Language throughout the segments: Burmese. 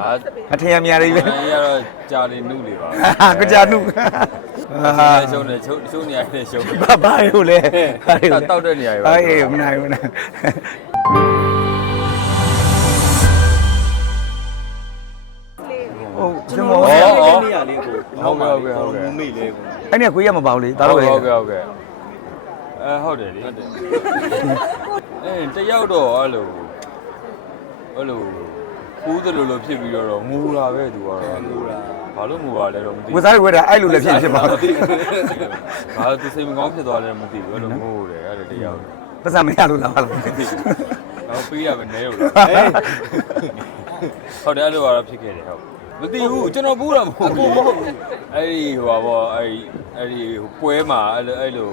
အာအထင်ရမြတွေပဲအဲ့ရတော့ကြာနေနုလေပါဟာကကြာနုအာဟာရှုံးနေချုပ်ရှုံးနေရတဲ့ရှုံးနေဘာဘာလို့လဲဘာလို့လဲတောက်တဲ့နေရာတွေပါအေးမနိုင်ဘူးနော်ဟုတ်ကျွန်တော်ဩဩနေရလေးကိုဟုတ်ကဲ့ဟုတ်ကဲ့ဟုတ်ကဲ့မမေ့လေးကိုအဲ့ဒီကိုရမပါဘူးလေဒါဟုတော့တ်ပဲကဲ့ဟုတ်ကဲ့ဟုတ်ကဲ့အဲဟုတ်တယ်လေဟုတ်တယ်အဲတယောက်တော့အဲ့လိုအဲ့လို ကူးတယ်လို့လို့ဖြစ်ပြီးတော့ငူလာပဲသူကတော့ငူလာဘာလို့ငူပါလဲတော့မသိဝစားရဝဲတာအဲ့လိုလည်းဖြစ်ဖြစ်ပါဘူးဘာသူစိတ်မကောင်းဖြစ်သွားလဲမသိဘူးအဲ့လိုငိုတယ်အဲ့လိုတယောက်ပတ်စံမရလို့လားလို့တော့ပေးရမယ်နဲလို့ဟုတ်တယ်အဲ့လိုကတော့ဖြစ်ခဲ့တယ်ဟုတ်မသိဘူးကျွန်တော်ပူးတာမဟုတ်ဘူးအဲ့ဒီဟိုပါဘောအဲ့ဒီအဲ့ဒီပွဲမှာအဲ့လိုအဲ့လို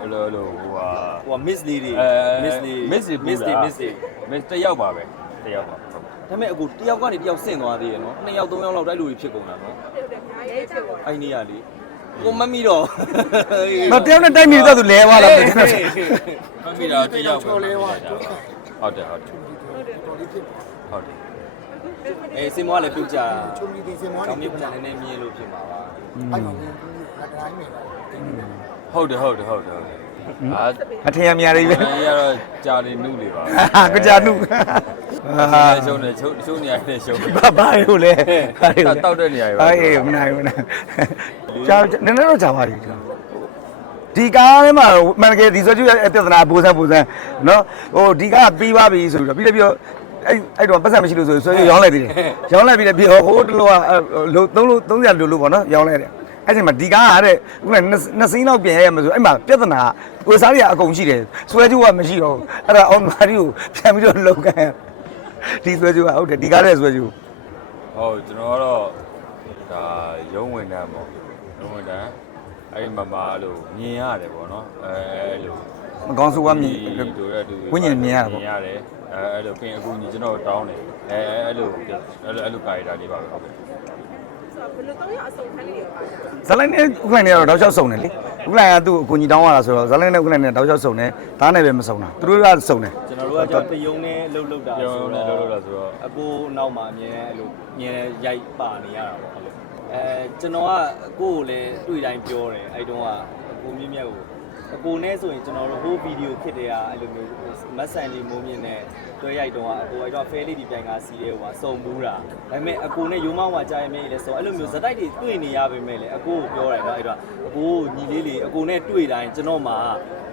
အဲ့လိုအဲ့လိုဟိုဟာဟို miss လေးတွေအဲ miss လေး miss တွေ miss တွေ miss တွေ miss တယောက်ပါပဲတယောက်ပါဟုတ် ဒါပေမဲ့အခုတယောက်ကနေတယောက်ဆင့်သွားသေးတယ်နော်နှစ်ယောက်သုံးယောက်လောက်တိုက်လို့ဖြစ်ကုန်တာနော်အဲ့နေရလေကိုမမီတော့မတယောက်နဲ့တိုက်မိတော့သူလဲသွားတာပဲကျွန်တော်မှတ်မိတာတယောက်ပဲဟုတ်တယ်ဟုတ်တယ်ဟုတ်တယ်ဟုတ်တယ်အေးစင်မွားလည်းပြုတ်ကြတာချုံဒီဒီစင်မောကောင်းနေမြင့်ပြန်နေနေမြင်လို့ဖြစ်မှာပါအဲ့ကောင်ကြီးကတိုင်းမယ်ဟုတ်တယ်ဟုတ်တယ်ဟုတ်တယ်ဟုတ်တယ် အာအထင်ရမြတွေပဲအဲ့ရတော့ကြာနေနုလေပါဟာကကြာနုဟာရှုံးနေချုပ်ရှုံးနေရတဲ့ရှုံးနေဘာဘာလို့လဲဘာလို့လဲတောက်တဲ့နေရာတွေပါအေးမနိုင်ဘူးနော်ကြာနည်းနည်းတော့ကြာပါပြီဒီကားထဲမှာမန်ကယ်ဒီဆိုကျပြဿနာပူစံပူစံနော်ဟိုဒီကားပြီးပါပြီဆိုပြီးတော့ပြီးတော့ပြီးတော့အဲ့အဲ့တော့ပတ်စံမရှိလို့ဆိုဆွဲရောင်းလိုက်သေးတယ်ရောင်းလိုက်ပြီးလည်းပြီးဟိုတလောကလို့သုံးလို့သုံးရလို့လို့ပေါ့နော်ရောင်းလိုက်တယ် အဲ့ဒီမှာဒီကားကတဲ့ခုနနှစ်စင်းလောက်ပြင်ရရမှာဆိုအဲ့မှာပြဿနာကိုစားရအကုန်ရှိတယ်ဆွဲကျိုးကမရှိတော့အဲ့ဒါအောင်မာရီကိုပြန်ပြီးတော့လုံကန်ဒီဆွဲကျိုးကဟုတ်တယ်ဒီကားတဲ့ဆွဲကျိုးဟုတ်ကျွန်တော်ကတော့ဒါရုံးဝင်တန်းပေါ့ရုံးဝင်တန်းအဲ့ဒီမှာမလို့မြင်ရတယ်ပေါ့နော်အဲအဲ့လိုမကောင်းဆိုးဝါမြင်တို့ရတူဝိညာဉ်မြင်ရတာပေါ့မြင်ရတယ်အဲအဲ့လိုပြင်အခုညီကျွန်တော်တောင်းတယ်အဲအဲ့လိုအဲ့လိုအဲ့လိုကာရီတာလေးပါပဲဟုတ်ကဲ့ ဇလိုင်းနဲ့ဥက္ကလိုင်းနဲ့တော့တောက်လျှောက်စုံတယ်လေဥက္ကလိုင်းကသူ့ကိုအကူကြီးတောင်းရတာဆိုတော့ဇလိုင်းနဲ့ဥက္ကလိုင်းနဲ့တောက်လျှောက်စုံတယ်ဒါနဲ့ပဲမစုံတာသူတို့ကစုံတယ်ကျွန်တော်တို့ကကြောင့်တယုံနဲ့လှုပ်လှုပ်တာပြောနေလို့လို့လားဆိုတော့အကိုနောက်မှာအမြဲအဲ့လိုမြဲရိုက်ပါနေရတာပေါ့အဲ့လိုအဲကျွန်တော်ကအကိုကိုလည်းတွေ့တိုင်းပြောတယ်အဲ့တုန်းကအကိုမြင့်မြတ်ကို အကိုနဲ့ဆိုရင်ကျွန်တော်တို့ဟိုဗီဒီယိုခစ်တဲ့ကအဲ့လိုမျိုးမတ်ဆန်ဒီမိုးမြင့်နဲ့တွဲရိုက်တုန်းကအကိုအဲ့တော့ဖဲလေးဒီပြိုင်ကစီးတဲ့ဟိုကစုံဘူးတာဒါပေမဲ့အကိုနဲ့ရုံးမောင်းကကြားရမြဲလေဆိုအဲ့လိုမျိုးဇက်တိုက်တွေတွေ့နေရပေမဲ့လေအကိုကိုပြောတယ်နော်အဲ့တော့အကိုညီလေးလေးအကိုနဲ့တွေ့တိုင်းကျွန်တော်မှာ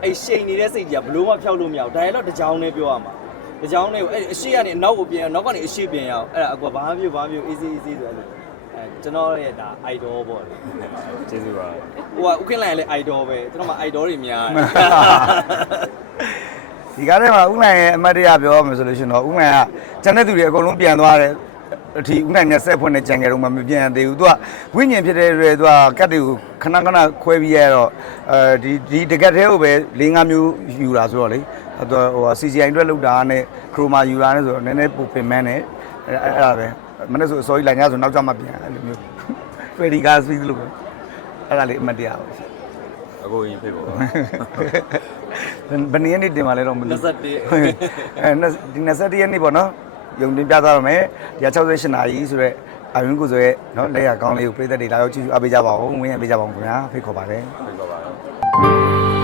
အဲ့ရှိန်နေတဲ့စိတ်ကြီးကဘလို့မှဖျောက်လို့မရဘူးဒါရတော့တကြောင်နဲ့ပြောရမှာဒီကြောင်လေးကိုအဲ့အရှိကနေအနောက်ကိုပြင်အောင်နောက်ကနေအရှိပြင်ရအောင်အဲ့ဒါအကွာဘာမှမဖြစ်ဘာမှမဖြစ် easy easy ဆိုအဲ့လို အဲကျွန်တော်ရဲ့ဒါ idol ပေါ့လေကျေးဇူးပါဟိုကဥက္ကလိုင်းလည်း idol ပဲကျွန်တော်မှ idol တွေများတယ်ဒီကားထဲမှာဥက္ကလိုင်းရဲ့အမတ်တရပြောမှဆိုလို့ရှိရင်တော့ဥက္ကလိုင်းကကျန်တဲ့သူတွေအကုန်လုံးပြန်သွားတယ်အထီဥက္ကလိုင်းနဲ့ဆက်ဖွင့်တဲ့ကြံကြယ်တော့မှမပြန်သေးဘူးသူကဝိညာဉ်ဖြစ်တဲ့တွေသူကကတ်တွေကိုခဏခဏခွဲပြီးရတော့အဲဒီဒီတကက်သေးကိုပဲ၄၅မျိုးယူတာဆိုတော့လေအဲ့တော့ဟို CCI အတွက်လောက်တာနဲ့ခရိုမာယူတာနဲ့ဆိုတော့နည်းနည်းပိုပင်မန်းတယ်အဲ့အဲ့ဒါပဲမနေ့ဆိုအစောကြီးလာညဆိုနောက်ကျမှပြန် အဲ့လိုမျိုးဖယ်ဒီကားစီးလို့ပဲအဲ့ဒါလေးအမတ်တရပါအကိုရင်ဖိတ်ပါဘယ်နည်းရက်နေ့တင်ပါလဲတော့မသိဘူး21အဲဒီ21ရက်နေ့ပေါ့နော်ယုံတင်ပြသွားပါမယ်ဒီ68နာရီဆိုတော့အရင်ကိုဆိုရဲနော်လက်ရကောင်းလေးကိုပြည်သက်တွေလာရောက်ကြည့်ရှုအားပေးကြပါဦးဝင်ရပေးကြပါဦးခင်ဗျာဖိတ်ခေါ်ပါတယ်ဖိတ်ပါပါ